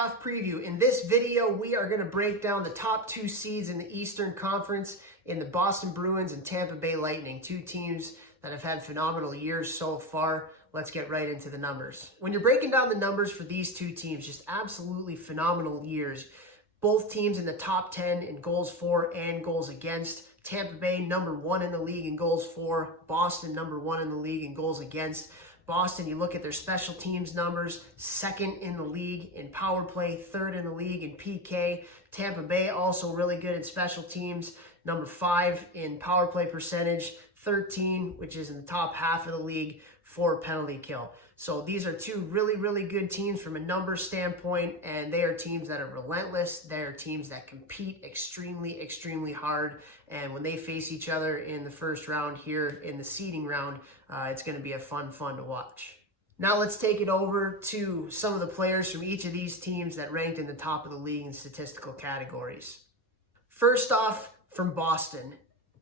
playoff preview. In this video, we are going to break down the top two seeds in the Eastern Conference in the Boston Bruins and Tampa Bay Lightning, two teams that have had phenomenal years so far. Let's get right into the numbers. When you're breaking down the numbers for these two teams, just absolutely phenomenal years. Both teams in the top 10 in goals for and goals against. Tampa Bay number 1 in the league in goals for. Boston number 1 in the league in goals against. Boston, you look at their special teams numbers, 2nd in the league in power play, 3rd in the league in PK. Tampa Bay also really good in special teams, number 5 in power play percentage, 13, which is in the top half of the league for penalty kill. So these are two really good teams from a numbers standpoint, and they are teams that are relentless. They are teams that compete extremely hard, and when they face each other in the first round here in the seeding round, it's going to be a fun to watch. Now let's take it over to some of the players from each of these teams that ranked in the top of the league in statistical categories. First off, from Boston,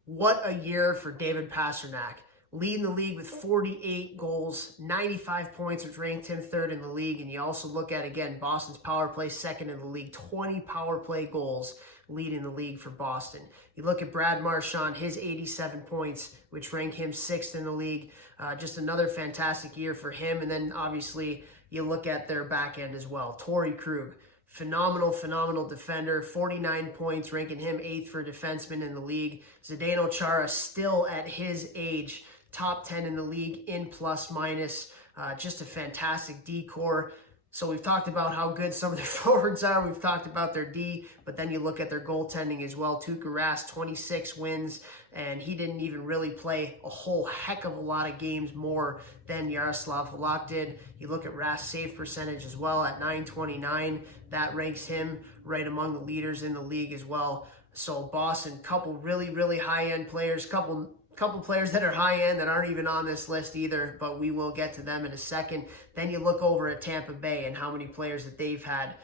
what a year for David Pastrnak. Leading the league with 48 goals, 95 points, which ranked him 3rd in the league. And you also look at, again, Boston's power play, 2nd in the league, 20 power play goals leading the league for Boston. You look at Brad Marchand, his 87 points, which ranked him 6th in the league. Just another fantastic year for him. And then obviously you look at their back end as well. Torrey Krug, phenomenal defender, 49 points, ranking him 8th for defenseman in the league. Zdeno Chara, still at his age, top 10 in the league in plus minus. Just a fantastic D-core. So we've talked about how good some of their forwards are. We've talked about their D, but then you look at their goaltending as well. Tuukka Rask, 26 wins, and he didn't even really play a whole heck of a lot of games more than Yaroslav Halak did. You look at Rask's save percentage as well at .929. That ranks him right among the leaders in the league as well. So Boston, couple really high-end players, couple players that are high-end that aren't even on this list either, but we will get to them in a second. Then you look over at Tampa Bay and how many players that they've had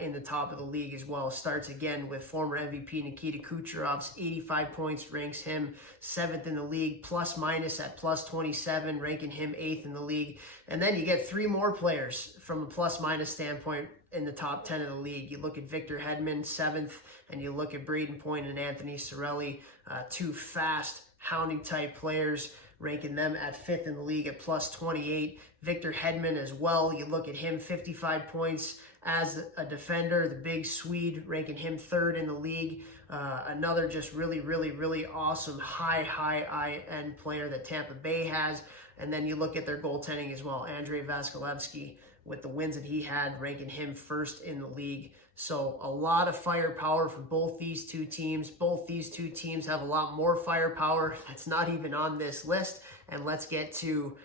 in the top of the league as well. Starts again with former MVP Nikita Kucherov's 85 points, ranks him 7th in the league, plus minus at plus 27, ranking him 8th in the league. And then you get 3 more players from a plus minus standpoint in the top 10 of the league. You look at Victor Hedman, 7th, and you look at Braden Point and Anthony Cirelli, 2 fast, hounding type players, ranking them at 5th in the league at plus 28. Victor Hedman as well, you look at him, 55 points as a defender, the big Swede, ranking him 3rd in the league. Another just really awesome high-end player that Tampa Bay has. And then you look at their goaltending as well. Andrei Vasilevskiy, with the wins that he had, ranking him 1st in the league. So a lot of firepower for both these two teams. Both these two teams have a lot more firepower that's not even on this list. And let's get to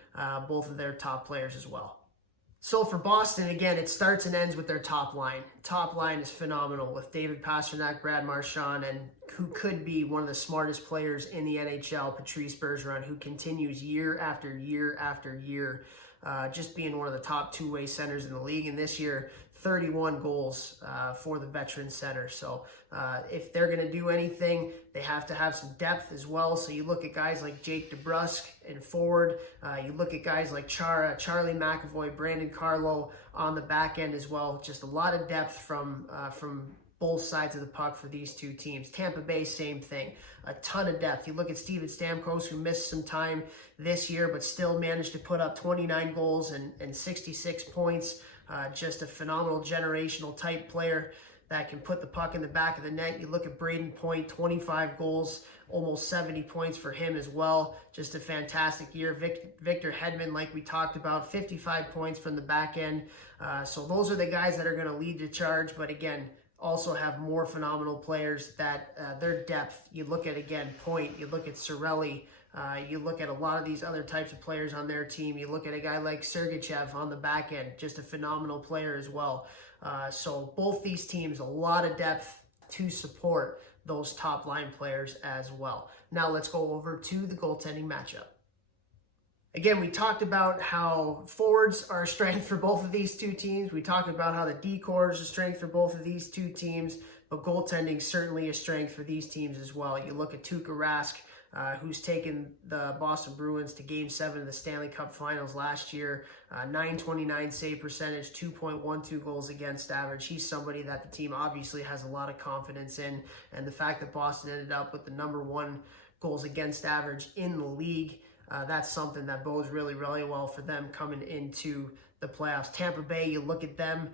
both of their top players as well. So for Boston, again, it starts and ends with their top line. Top line is phenomenal with David Pastrnak, Brad Marchand, and who could be one of the smartest players in the NHL, Patrice Bergeron, who continues year after year, just being one of the top two-way centers in the league. And this year, 31 goals for the veteran center. So if they're going to do anything, they have to have some depth as well. So you look at guys like Jake DeBrusk in forward. You look at guys like Chara, Charlie McAvoy, Brandon Carlo on the back end as well. Just a lot of depth from both sides of the puck for these two teams. Tampa Bay, same thing. A ton of depth. You look at Steven Stamkos, who missed some time this year, but still managed to put up 29 goals and 66 points. Just a phenomenal generational type player that can put the puck in the back of the net. You look at Braden Point, 25 goals, almost 70 points for him as well. Just a fantastic year. Victor Hedman, like we talked about, 55 points from the back end. So those are the guys that are going to lead the charge. But again, also have more phenomenal players that their depth. You look at, again, Point. You look at Cirelli. You look at a lot of these other types of players on their team. You look at a guy like Sergachev on the back end, just a phenomenal player as well. So both these teams, a lot of depth to support those top line players as well. Now let's go over to the goaltending matchup. Again, we talked about how forwards are a strength for both of these two teams. We talked about how the D-core is a strength for both of these two teams, but goaltending certainly a strength for these teams as well. You look at Tuukka Rask, who's taken the Boston Bruins to Game 7 of the Stanley Cup Finals last year. 929 save percentage, 2.12 goals against average. He's somebody that the team obviously has a lot of confidence in, and the fact that Boston ended up with the #1 goals against average in the league, that's something that bodes really, really well for them coming into the playoffs. Tampa Bay, you look at them,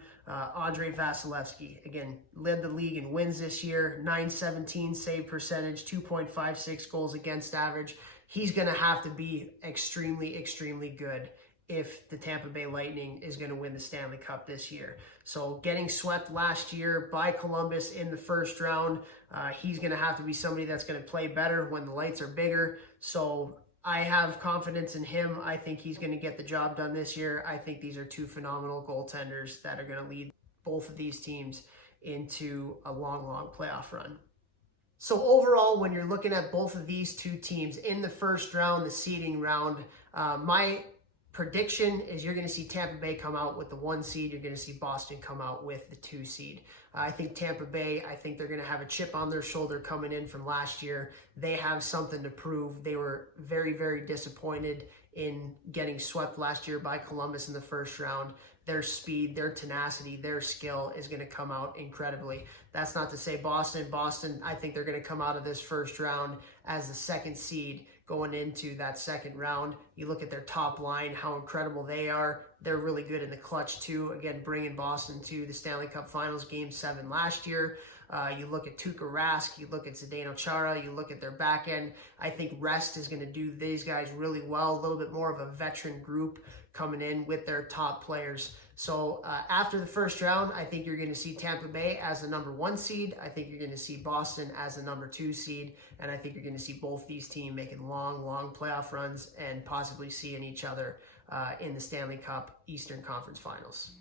Andrei Vasilevsky, again, led the league in wins this year, 917 save percentage, 2.56 goals against average. He's going to have to be extremely, extremely good if the Tampa Bay Lightning is going to win the Stanley Cup this year. So getting swept last year by Columbus in the first round, he's going to have to be somebody that's going to play better when the lights are bigger. So I have confidence in him. I think he's going to get the job done this year. I think these are two phenomenal goaltenders that are going to lead both of these teams into a long, long playoff run. So overall, when you're looking at both of these two teams in the first round, the seeding round, my prediction is you're going to see Tampa Bay come out with the 1 seed. You're going to see Boston come out with the 2 seed. I think Tampa Bay, I think they're going to have a chip on their shoulder coming in from last year. They have something to prove. They were very, very disappointed in getting swept last year by Columbus in the first round. Their speed, their tenacity, their skill is going to come out incredibly. That's not to say Boston, I think they're going to come out of this first round as the 2nd seed going into that 2nd round. You look at their top line, how incredible they are. They're really good in the clutch too. Again, bringing Boston to the Stanley Cup Finals Game 7 last year. You look at Tuukka Rask, you look at Zdeno Chara, you look at their back end. I think rest is going to do these guys really well. A little bit more of a veteran group coming in with their top players. So after the first round, I think you're going to see Tampa Bay as the #1 seed. I think you're going to see Boston as the #2 seed. And I think you're going to see both these teams making long, long playoff runs and possibly seeing each other in the Stanley Cup Eastern Conference Finals.